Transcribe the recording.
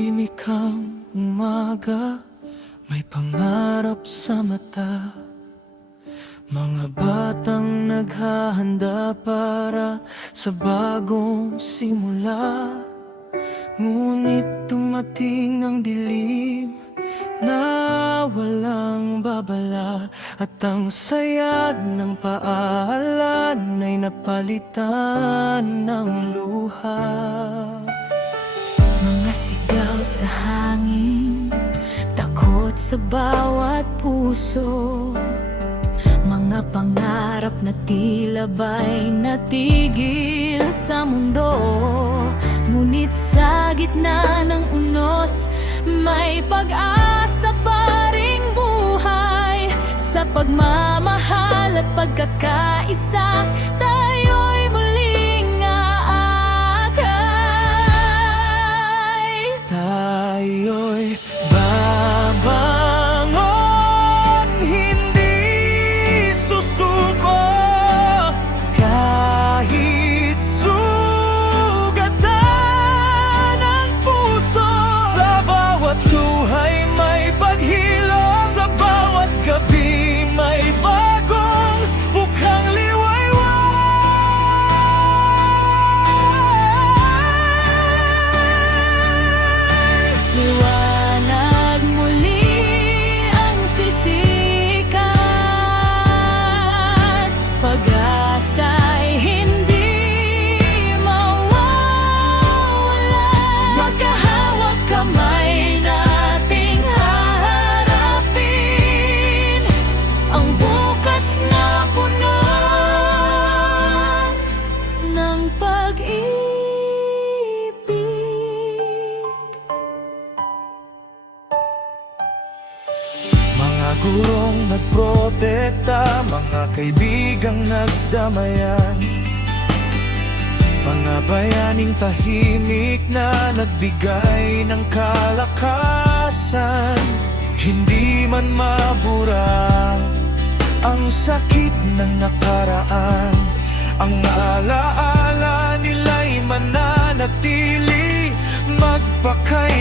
Tahimik ang umaga, may pangarap sa mata. Mga batang naghahanda para sa bagong simula. Ngunit dumating ang dilim na walang babala, at ang saya ng paalan ay napalitan ng luha. Mga sigaw sa hangin, takot sa bawat puso. Mga pangarap na tila ba'y natigil sa mundo. Ngunit sa gitna ng unos, may pag-asa pa ring buhay. Sa pagmamahal at pagkakaisa, tayo'y muling aakay. Tayo'y babangon, hindi susuko. Kahit sugatan ang puso, sa bawat luhay may paghilom. Sa bawat gabi may bagong mukhang liwayway. Liwanag muli ang sisikat, pag-asa'y hindi mawawala. Magkahawak kamay nating haharapin ang bukas na puno ng pag-ibig. Mga gurong nagprotekta, mga kaibigang nagdamayan, mga bayaning tahimik na nagbigay ng kalakasan. Hindi man mabura ang sakit ng nakaraan, ang alaala nila'y mananatili. Magpakailanman